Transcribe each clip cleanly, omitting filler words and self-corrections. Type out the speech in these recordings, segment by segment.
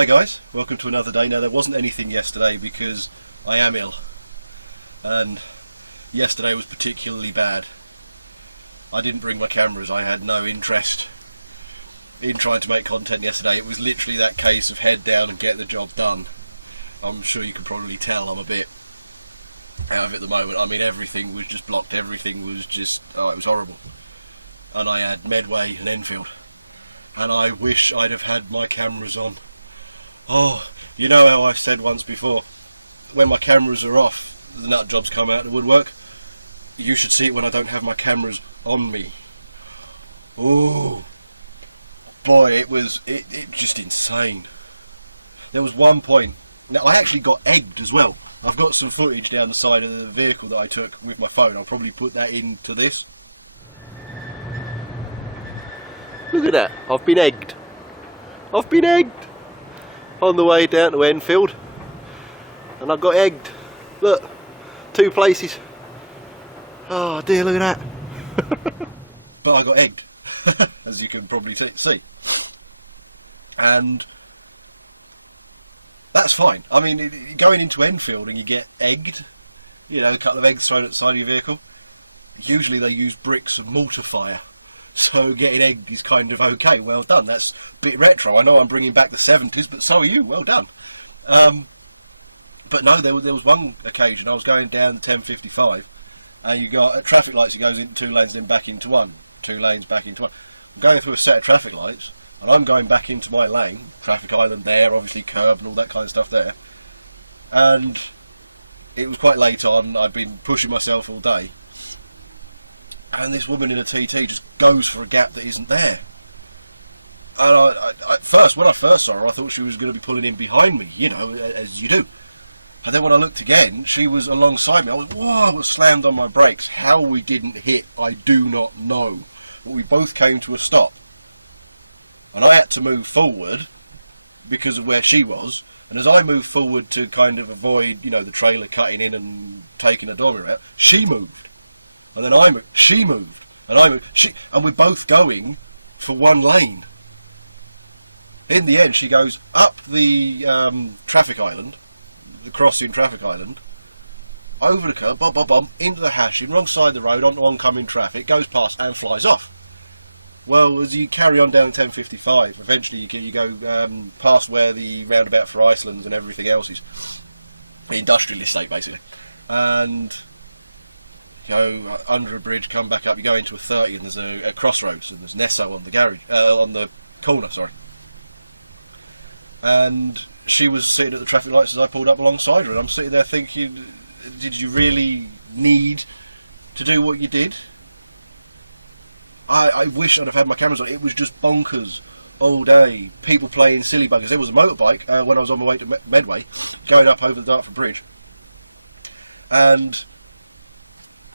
Hi guys, welcome to another day. Now there wasn't anything yesterday because I am ill, and yesterday was particularly bad. I didn't bring my cameras, I had no interest in trying to make content yesterday. It was literally that case of head down and get the job done. I'm sure you can probably tell I'm a bit out of it at the moment. I mean, everything was just blocked, everything was just, it was horrible. And I had Medway and Enfield, and I wish I'd have had my cameras on. Oh, you know how I said once before, when my cameras are off, the nut jobs come out of the woodwork. You should see it when I don't have my cameras on me. Oh boy, it was just insane. There was one point, now I actually got egged as well. I've got some footage down the side of the vehicle that I took with my phone. I'll probably put that into this. Look at that, I've been egged. I've been egged on the way down to Enfield, and I got egged. Look, 2 places. Oh dear, look at that. But I got egged, as you can probably see. And that's fine. I mean, going into Enfield and you get egged, you know, a couple of eggs thrown at the side of your vehicle, usually they use bricks and mortar fire. So getting egged is kind of okay. Well done. That's a bit retro. I know I'm bringing back the 70s, but so are you. Well done. But no, there was one occasion I was going down the 1055, and you got at traffic lights. It goes into 2 lanes, then back into 1. 2 lanes back into 1. I'm going through a set of traffic lights, and I'm going back into my lane. Traffic island there, obviously curb and all that kind of stuff there. And it was quite late on. I'd been pushing myself all day. And this woman in a TT just goes for a gap that isn't there. And when I first saw her, I thought she was going to be pulling in behind me, you know, as you do. And then when I looked again, she was alongside me. I was slammed on my brakes. How we didn't hit, I do not know. But we both came to a stop. And I had to move forward because of where she was. And as I moved forward to kind of avoid, you know, the trailer cutting in and taking a dormer out, she moved. And then I moved, she moved, and I moved, and we're both going for 1 lane. In the end, she goes up the traffic island, the crossing traffic island, over the curb, bum, bum, bum, into the hashing, wrong side of the road, onto oncoming traffic, goes past and flies off. Well, as you carry on down 1055, eventually you go past where the roundabout for Iceland and everything else is, the industrial estate basically, and go under a bridge, come back up, you go into a 30 and there's a crossroads and there's Nesso on the garage, on the corner, sorry. And she was sitting at the traffic lights as I pulled up alongside her, and I'm sitting there thinking, did you really need to do what you did? I wish I'd have had my cameras on. It was just bonkers all day. People playing silly buggers. There was a motorbike when I was on my way to Medway, going up over the Dartford Bridge. And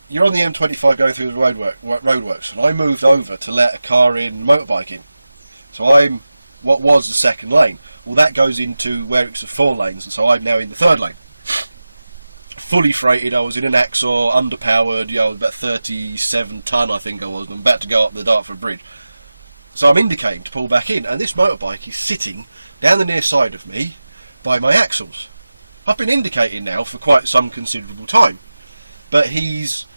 you're on the M25 going through the roadworks, and I moved over to let a car in, motorbike in. So I'm what was the 2nd lane. Well, that goes into where it's 4 lanes, and so I'm now in the 3rd lane. Fully freighted, I was in an Actros, underpowered, you know, about 37 tonne I think I was, and I'm about to go up the Dartford Bridge. So I'm indicating to pull back in, and this motorbike is sitting down the near side of me by my axles. I've been indicating now for quite some considerable time, but he's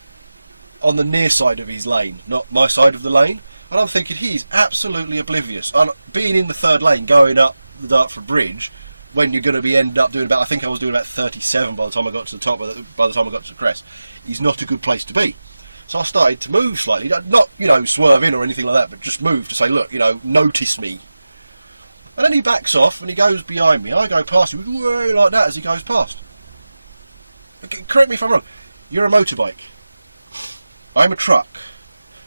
on the near side of his lane, not my side of the lane, and I'm thinking he's absolutely oblivious. And being in the 3rd lane going up the Dartford Bridge, when you're going to end up doing about, I think I was doing about 37 by the time I got to the top, by the time I got to the crest, is not a good place to be. So I started to move slightly, not, you know, swerve in or anything like that, but just move to say, look, you know, notice me. And then he backs off and he goes behind me. I go past him like that as he goes past. Correct me if I'm wrong. You're a motorbike. I'm a truck.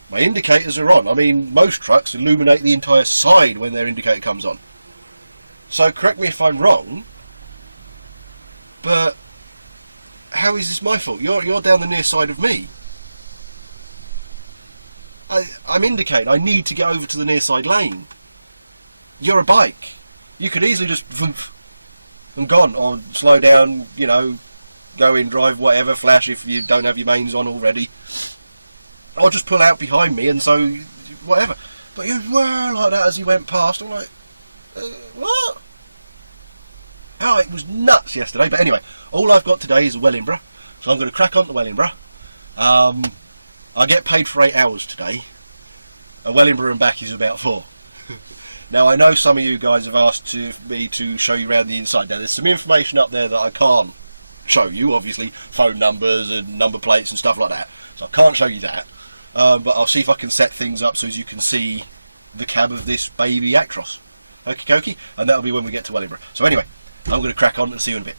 My indicators are on. I mean, most trucks illuminate the entire side when their indicator comes on. So correct me if I'm wrong, but how is this my fault? You're down the near side of me. I'm indicating. I need to get over to the near side lane. You're a bike. You could easily just vroom and gone, or slow down, you know, go in, drive, whatever, flash if you don't have your mains on already. Or just pull out behind me, and so, whatever. But you were like that as he went past. I'm like, what? Oh, it was nuts yesterday. But anyway, all I've got today is a Wellingborough. So I'm going to crack on to Wellingborough. I get paid for 8 hours today. A Wellingborough and back is about 4. Now, I know some of you guys have asked me to show you around the inside. Now, there's some information up there that I can't show you. Obviously, phone numbers and number plates and stuff like that. So I can't show you that. But I'll see if I can set things up so as you can see the cab of this baby Actros. Okie dokie. And that'll be when we get to Wellingborough. So anyway, I'm going to crack on and see you in a bit.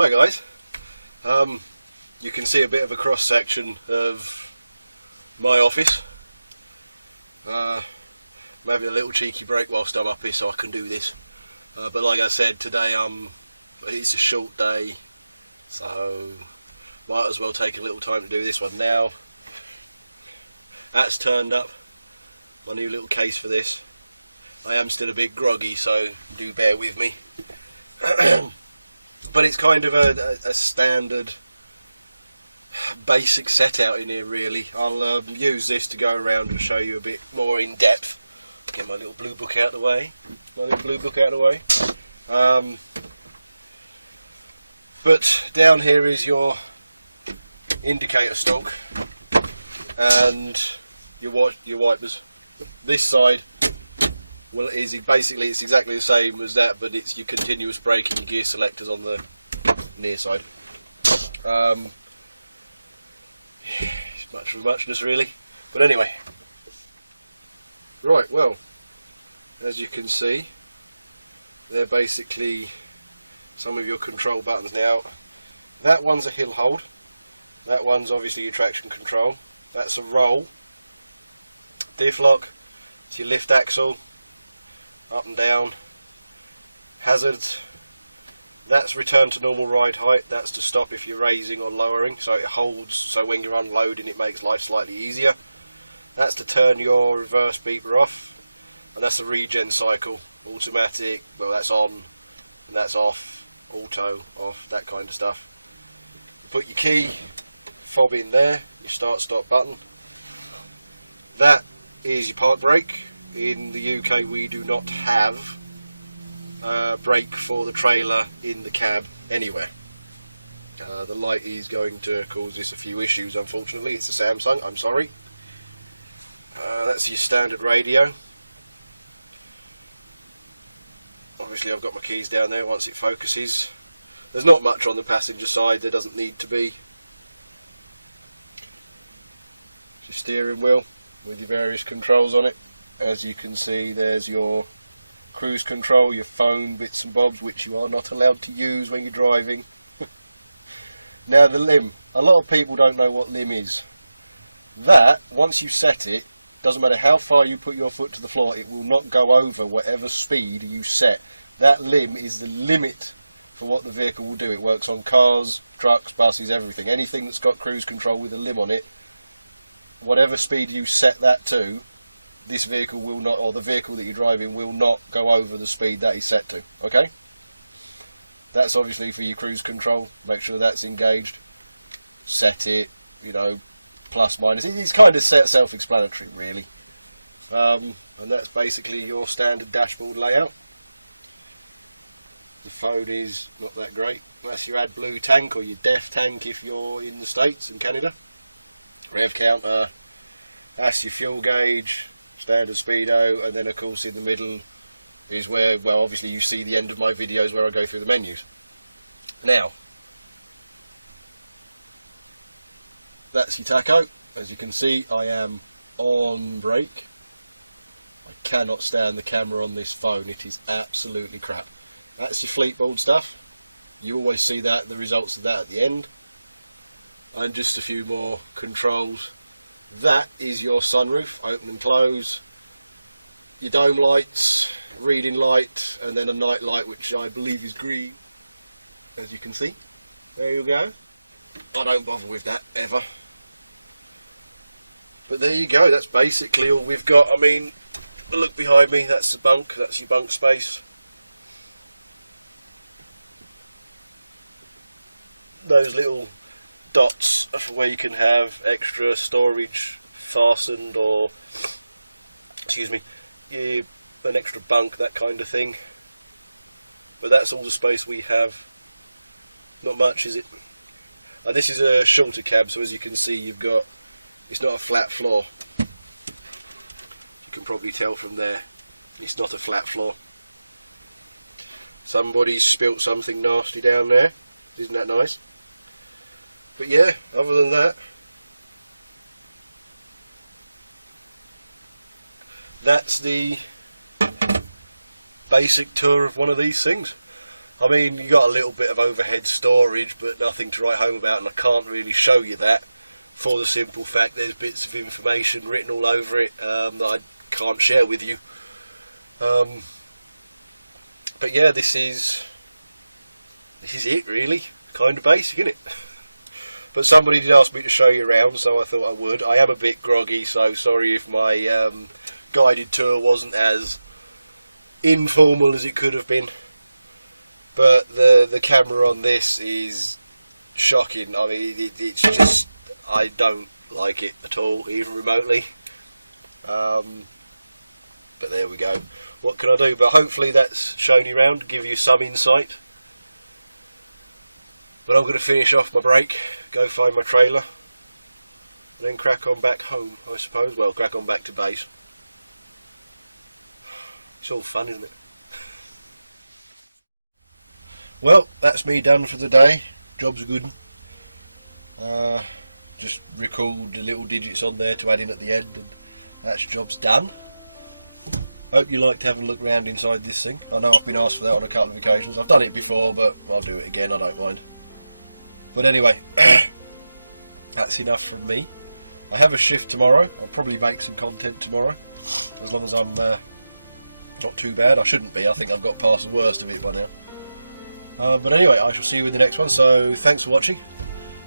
Hi guys, you can see a bit of a cross section of my office. I'm having a little cheeky break whilst I'm up here so I can do this, but like I said, today it's a short day, so might as well take a little time to do this one now. That's turned up, my new little case for this. I am still a bit groggy, so do bear with me. But it's kind of a standard basic set out in here really. I'll use this to go around and show you a bit more in depth. Get my little blue book out of the way. But down here is your indicator stalk and your wipers. This side, well, it's exactly the same as that, but it's your continuous brake and your gear selectors on the near side. It's much of a muchness really, but anyway. Right, well, as you can see, they're basically some of your control buttons. Now, that one's a hill hold, that one's obviously your traction control, that's a roll, diff lock, it's your lift axle, up and down, hazards, that's return to normal ride height, that's to stop if you're raising or lowering, so it holds, so when you're unloading it makes life slightly easier. That's to turn your reverse beeper off, and that's a regen cycle, automatic, well that's on, and that's off, auto, off, that kind of stuff. You put your key fob in there, your start stop button, that is your park brake. In the UK we do not have brake for the trailer in the cab anywhere. The light is going to cause this a few issues, unfortunately. It's a Samsung, I'm sorry. That's your standard radio. Obviously I've got my keys down there once it focuses. There's not much on the passenger side, there doesn't need to be. Your steering wheel with your various controls on it. As you can see, there's your cruise control, your phone bits and bobs, which you are not allowed to use when you're driving. Now the limb, a lot of people don't know what limb is. That, once you set it, doesn't matter how far you put your foot to the floor, it will not go over whatever speed you set. That limb is the limit for what the vehicle will do. It works on cars, trucks, buses, everything. Anything that's got cruise control with a limb on it, whatever speed you set that to, this vehicle will not, or the vehicle that you're driving will not go over the speed that is set to. Okay? That's obviously for your cruise control. Make sure that's engaged. Set it, you know, plus minus. It's kind of self-explanatory really. And that's basically your standard dashboard layout. The phone is not that great. That's your AdBlue tank, or your DEF tank if you're in the States and Canada. Rev counter. That's your fuel gauge, standard speedo, and then of course in the middle is where, well, obviously you see the end of my videos where I go through the menus. Now, that's your tacho. As you can see, I am on brake. I cannot stand the camera on this phone, it is absolutely crap. That's your Fleetboard stuff. You always see that, the results of that at the end. And just a few more controls. That is your sunroof, open and close. Your dome lights, reading light, and then a night light which I believe is green. As you can see. There you go. I don't bother with that ever. But there you go, that's basically all we've got. I mean, look behind me, that's the bunk, that's your bunk space. Those little dots are for where you can have extra storage fastened, or, excuse me, an extra bunk, that kind of thing. But that's all the space we have. Not much, is it? And this is a shorter cab, so as you can see, you've got, it's not a flat floor. You can probably tell from there, it's not a flat floor. Somebody's spilt something nasty down there. Isn't that nice? But yeah, other than that, that's the basic tour of one of these things. I mean, you got a little bit of overhead storage, but nothing to write home about, and I can't really show you that for the simple fact there's bits of information written all over it that I can't share with you. But yeah, this is it really. Kind of basic, isn't it? But somebody did ask me to show you around, so I thought I would. I am a bit groggy, so sorry if my guided tour wasn't as informal as it could have been. But the camera on this is shocking. I mean, it's just, I don't like it at all, even remotely. But there we go. What can I do? But hopefully that's shown you around, give you some insight. But I'm going to finish off my break, go find my trailer, and then crack on back home, I suppose. Well, crack on back to base. It's all fun, isn't it? Well, that's me done for the day. Job's a good one. Just recalled the little digits on there to add in at the end, and that's job's done. Hope you liked having a look around inside this thing. I know I've been asked for that on a couple of occasions. I've done it before, but I'll do it again, I don't mind. But anyway, that's enough from me. I have a shift tomorrow. I'll probably make some content tomorrow, as long as I'm not too bad. I shouldn't be. I think I've got past the worst of it by now. But anyway, I shall see you in the next one. So thanks for watching.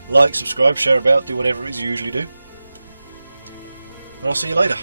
Like, subscribe, share about, do whatever it is you usually do. And I'll see you later.